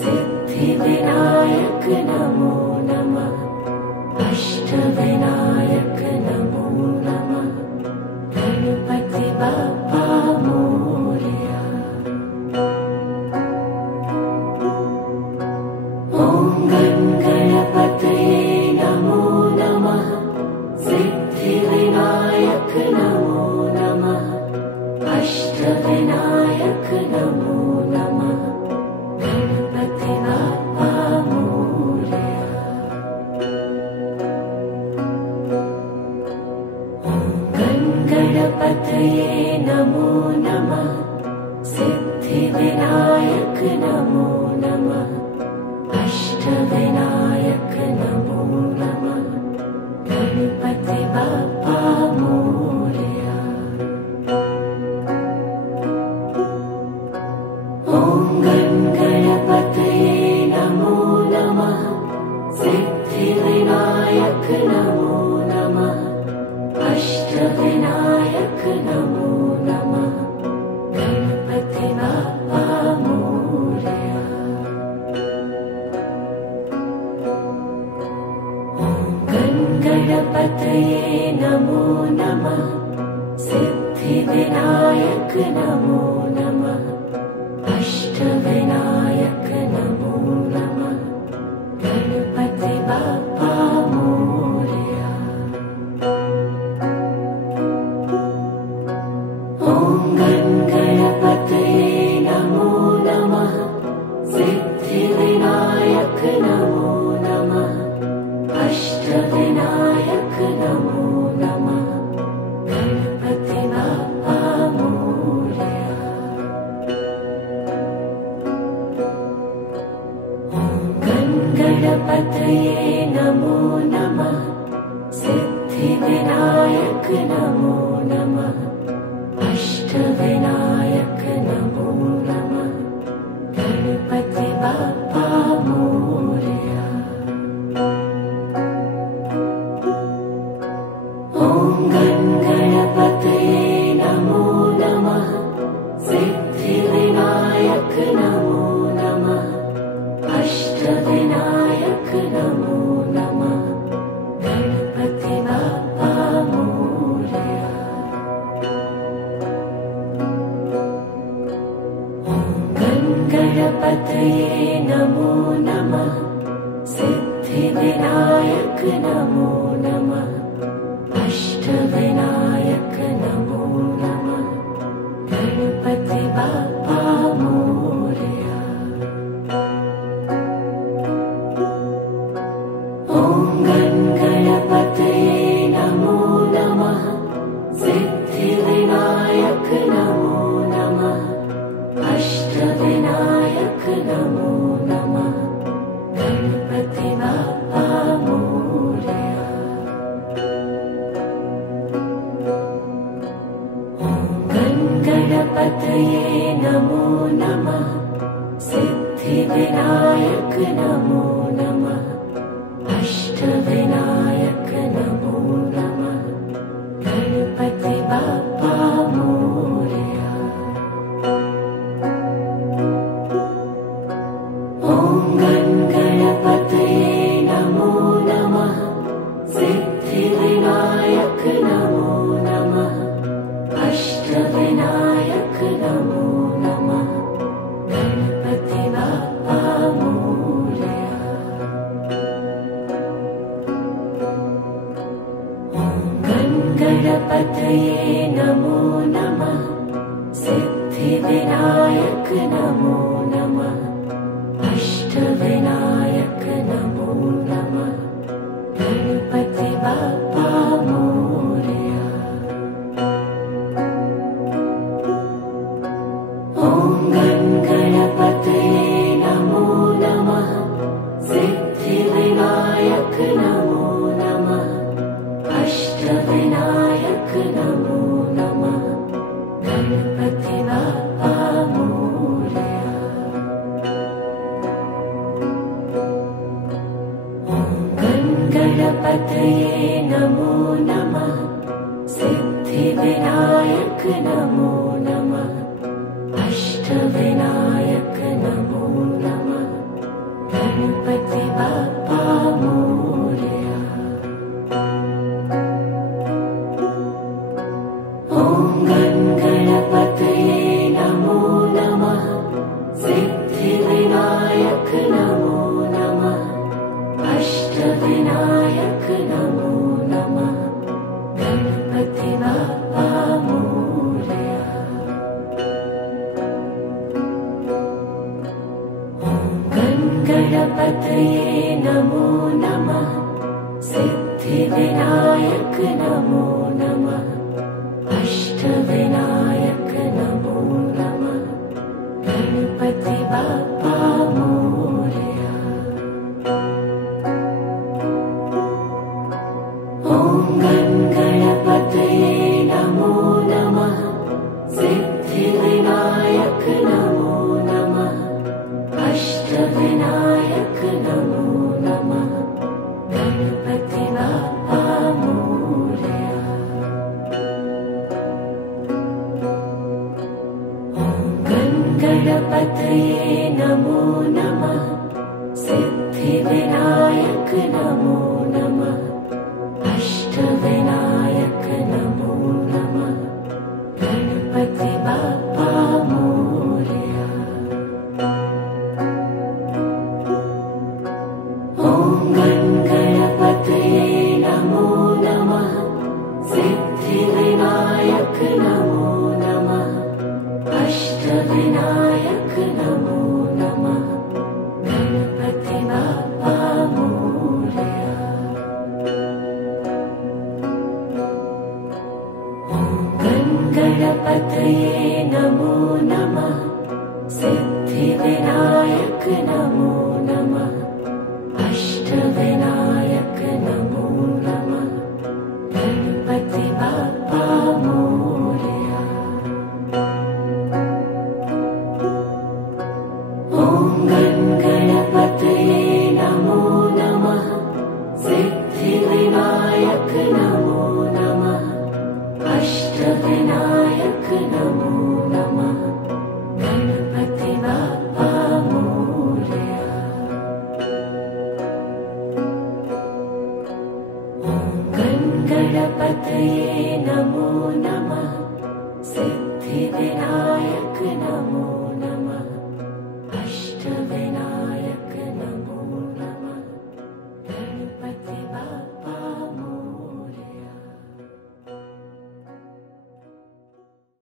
सिद्धिविनायक नमो नमः। अष्टविनायक नमो नमः। गणपति बप्पा मोरया। ॐ गणपतये नमो नमः। सिद्धिविनायक नमो नमः। अष्टविनायक नमो नमः। गणपति बप्पा मोरया। ॐ गणपतये नमो नमः। सिद्धिविनायक नमो नमः। अष्टविनायक नमो नमः। गणपति बप्पा मोरया। ॐ गणपतये नमो नमः। सिद्धिविनायक नमो नमः। अष्टविनायक नमो नमः। गणपति बप्पा मोरया। ॐ गणपतये नमो नमः। सिद्धिविनायक नमो नमः। अष्टविनायक नमो नमः। गणपति बप्पा मोरया। ॐ गणपतये नमो नमः। सिद्धिविनायक नमो नमः। अष्टविनायक नमो नमः। गणपति बप्पा मोरया। ॐ गणपतये नमो नमः। सिद्धिविनायक नमो नमः। अष्टविनायक नमो नमः। गणपति बप्पा मोरया। ॐ गणपतये नमो नमः। सिद्धिविनायक नमो नमः। अष्टविनायक नमो नमः। गणपति बप्पा मोरया। ॐ गणपतये नमो नमः। सिद्धिविनायक नमो नमः। अष्टविनायक नमो नमः। गणपति बप्पा मोरया। ॐ गणपतये नमो नमः। सिद्धिविनायक नमो नमः। अष्टविनायक नमो नमः। गणपति बप्पा मोरया। ॐ गणपतये नमो नमः। सिद्धिविनायक नमो नमः। अष्टविनायक नमो नमः। गणपति बप्पा मोरया। ॐ गणपतये नमो नमः। सिद्धिविनायक नमो नमः। अष्टविनायक नमो नमः। गणपति बप्पा मोरया। ॐ गणपतये नमो नमः। सिद्धिविनायक नमो नमः। अष्टविनायक नमो नमः। गणपति बप्पा मोरया। ॐ गणपतये नमो नमः। सिद्धिविनायक नमो नमः। अष्टविनायक नमो नमः। गणपति बप्पा मोरया। ॐ गणपतये नमो नमः। सिद्धिविनायक नमो नमः। अष्टविनायक नमो नमः। गणपतये नमो नमः सिद्धिविनायक नमो नमः अष्टविनायक नमो नमः गणपति बाप्पा मोरया। ॐ गणपतये नमो नमः सिद्धिविनायक नमो नमः अष्टविनायक नमो नमः गणपति बाप्पा मोरया। गणपतये नमो नमः सिद्धिविनायक नमो नमः अष्टविनायक नमो नमः गणपति बाप्पा मोरया। ॐ गणपतये नमो नमः सिद्धिविनायक नमो नमः अष्टविनायक नमो नमः गणपति बाप्पा मोरया। गणपतये नमो नमः सिद्धिविनायक नमो नमः अष्टविनायक नमो नमः गणपति बाप्पा मोरया। ॐ गणपतये नमो नमः सिद्धिविनायक नमो नमः अष्टविनायक नमो नमः गणपति बाप्पा मोरया। ॐ गणपतये नमो नमः